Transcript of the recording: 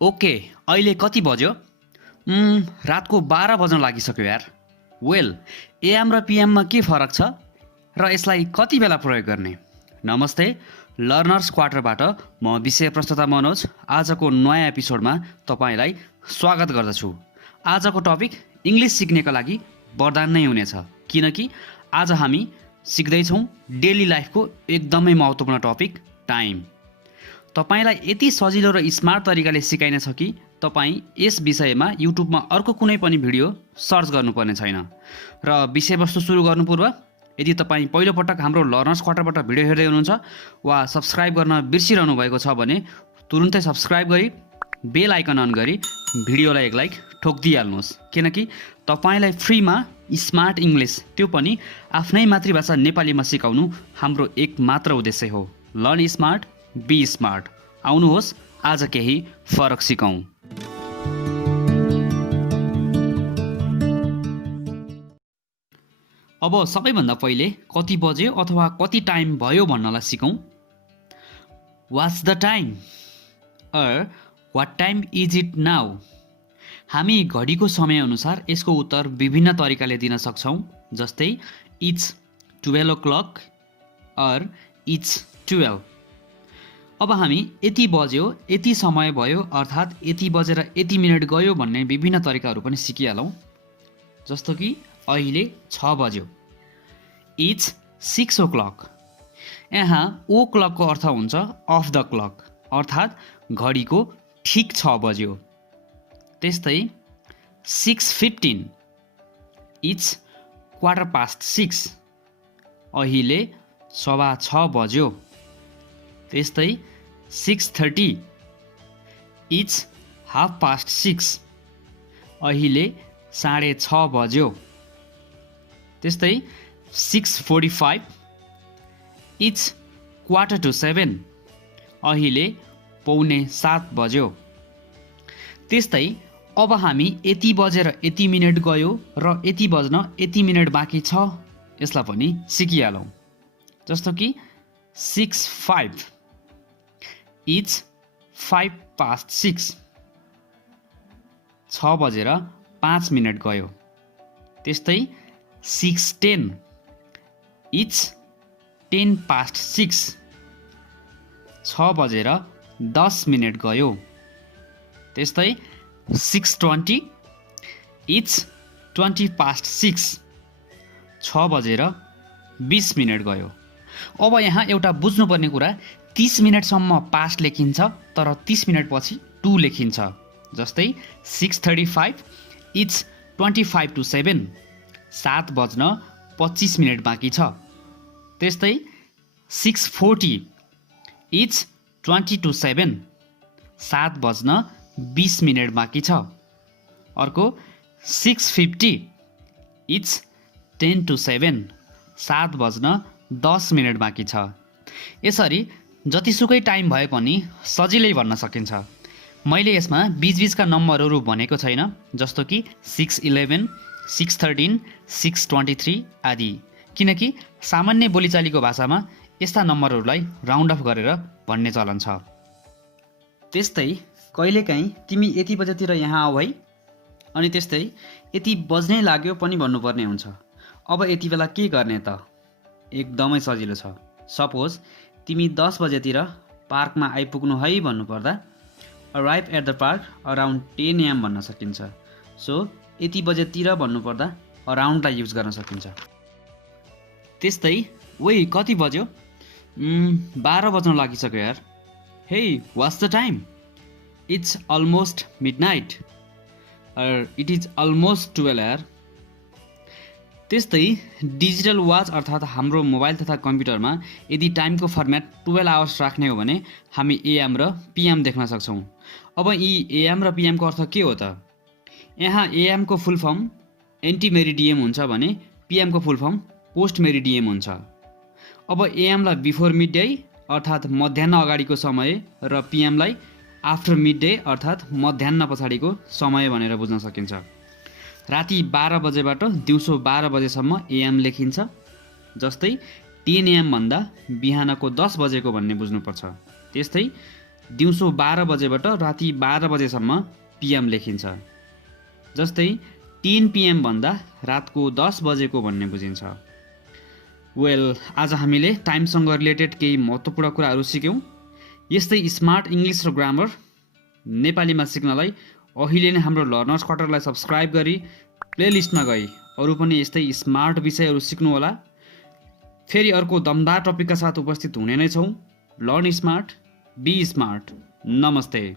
Okay, अहिले कति बज्यो? रातको 12 बज्न लागिसक्यो यार। वेल, एएम र पिएममा के फरक छ र यसलाई कति बेला प्रयोग गर्ने? नमस्ते, लर्नर्स क्वार्टरबाट म विषय प्रस्तुता मनोज आजको नयाँ एपिसोडमा तपाईँलाई स्वागत गर्दछु। आजको टपिक इङ्ग्लिस सिक्नेका लागि वरदान नै हुनेछ, किनकि आज हामी सिक्दैछौँ डेली लाइफको एकदमै महत्त्वपूर्ण टपिक टाइम। तपाईलाई यति सजिलो र स्मार्ट तरिकाले सिकाइनेछ कि तपाईँ यस विषयमा युट्युबमा अर्को कुनै पनि भिडियो सर्च गर्नुपर्ने छैन। र विषयवस्तु सुरु गर्नु पूर्व यदि तपाईँ पहिलोपटक हाम्रो लर्नर्स क्वार्टरबाट भिडियो हेर्दै हुनुहुन्छ वा सब्सक्राइब गर्न बिर्सिरहनु भएको छ भने तुरुन्तै सब्सक्राइब गरी बेल आइकन अन गरी भिडियोलाई एक लाइक ठोकिदिइहाल्नुहोस्, किनकि तपाईँलाई फ्रीमा स्मार्ट इङ्ग्लिस, त्यो पनि आफ्नै मातृभाषा नेपालीमा सिकाउनु हाम्रो एक मात्र उद्देश्य हो। Learn smart, be smart. आउनुहोस् आज केही फरक सिकौँ। अब सबैभन्दा पहिले कति बज्यो अथवा कति टाइम भयो भन्नलाई सिकौँ। What's the time or what time is it now. हामी घडीको समयअनुसार यसको उत्तर विभिन्न तरिकाले दिन सक्छौँ, जस्तै इट्स 12 o'clock अर इट्स 12। अब हामी यति बज्यो, यति समय भयो अर्थात् यति बजेर यति मिनट गयो भन्ने विभिन्न तरिकाहरू पनि सिकिहालौँ। जस्तो कि अहिले 6 बज्यो, इट्स 6 o'clock। यहाँ ओ क्लकको अर्थ हुन्छ अफ द क्लक, अर्थात् घडीको ठिक 6 बज्यो। त्यस्तै 6:15, इट्स 6:15, अहिले 6:15 बज्यो। त्यस्तै 6:30, इट्स 6:30, अहिले 6:30 बज्यो। त्यस्तै 6:45, इट्स 6:45, अहिले 6:45 बज्यो। त्यस्तै अब हामी यति बजेर यति मिनट गयो र यति बज्न यति मिनट बाँकी छ यसलाई पनि सिकिहालौँ। जस्तो कि 6:05, इट्स 5:06, 6 बजेर 5 मिनट गयो। त्यस्तै 6:10, इट्स 10:06, 6 बजेर 10 मिनट गयो। त्यस्तै 6:20, इट्स 20:06, 6 बजेर 20 मिनट गयो। अब यहाँ एउटा बुझ्नुपर्ने कुरा, 30 मिनटसम्म पास्ट लेखिन्छ तर 30 मिनटपछि टु लेखिन्छ। जस्तै 6:35, इट्स 25 to 7, 7 बज्न 25 मिनट बाँकी छ। त्यस्तै 6:40, इट्स 20 to 7, 7 बज्न 20 मिनट बाँकी छ। अर्को 6:50, इट्स 10 to 7, 7 बज्न 10 मिनट बाँकी छ। यसरी जतिसुकै टाइम भए पनि सजिलै भन्न सकिन्छ। मैले यसमा बीचबीचका नम्बरहरू भनेको छैन, जस्तो कि 6:11, 6:13, 6:23 आदि, किनकि सामान्य बोलीचालीको भाषामा यस्ता नम्बरहरूलाई राउन्ड अफ गरेर भन्ने चलन छ। त्यस्तै कहिलेकाहीँ तिमी यति बजेतिर यहाँ आऊ है, अनि त्यस्तै यति बज्नै लाग्यो पनि भन्नुपर्ने हुन्छ। अब यति बेला के गर्ने त? एकदमै सजिलो छ। सपोज तिमी 10 बजेतिर पार्कमा आइपुग्नु है भन्नुपर्दा arrive at the park around 10 AM भन्न सकिन्छ। सो यति बजेतिर भन्नुपर्दा अराउन्डलाई युज गर्न सकिन्छ। त्यस्तै ओइ कति बज्यो? 12 बज्न लागिसक्यो यार। Hey what's the time? It's almost midnight or it is almost 12 यार। त्यस्तै डिजिटल वाच अर्थात् हाम्रो मोबाइल तथा कम्प्युटरमा यदि टाइमको फर्मेट 12 आवर्स राख्ने हो भने हामी एएम र पिएम देख्न सक्छौँ। अब यी एएम र पिएमको अर्थ के हो त? यहाँ एएमको फुल फर्म एन्टी मेरिडियम हुन्छ भने पिएमको फुल फर्म पोस्ट मेरिडियम हुन्छ। अब एएमलाई बिफोर मिड डे अर्थात् मध्याह्न अगाडिको समय र पिएमलाई आफ्टर मिड डे अर्थात् मध्याह्न पछाडिको समय भनेर बुझ्न सकिन्छ। राति 12 बजेबाट दिउँसो 12 बजेसम्म एएम लेखिन्छ। जस्तै 10 AM भन्दा बिहानको 10 बजेको भन्ने बुझ्नुपर्छ। त्यस्तै दिउँसो 12 बजेबाट राति 12 बजेसम्म PM लेखिन्छ। जस्तै 10 PM भन्दा रातको 10 बजेको भन्ने बुझिन्छ। वेल, आज हामीले टाइमसँग रिलेटेड केही महत्त्वपूर्ण कुराहरू सिक्यौँ। यस्तै स्मार्ट इङ्ग्लिस र ग्रामर नेपालीमा सिक्नलाई अहिले नै हाम्रो लर्नर्स क्वार्टरलाई सब्सक्राइब गरी प्लेलिस्टमा गई अरू पनि यस्तै स्मार्ट विषयहरू सिक्नुहोला। फेरि अर्को दमदार टपिकका साथ उपस्थित हुने नै छौँ। Learn smart, be smart. नमस्ते।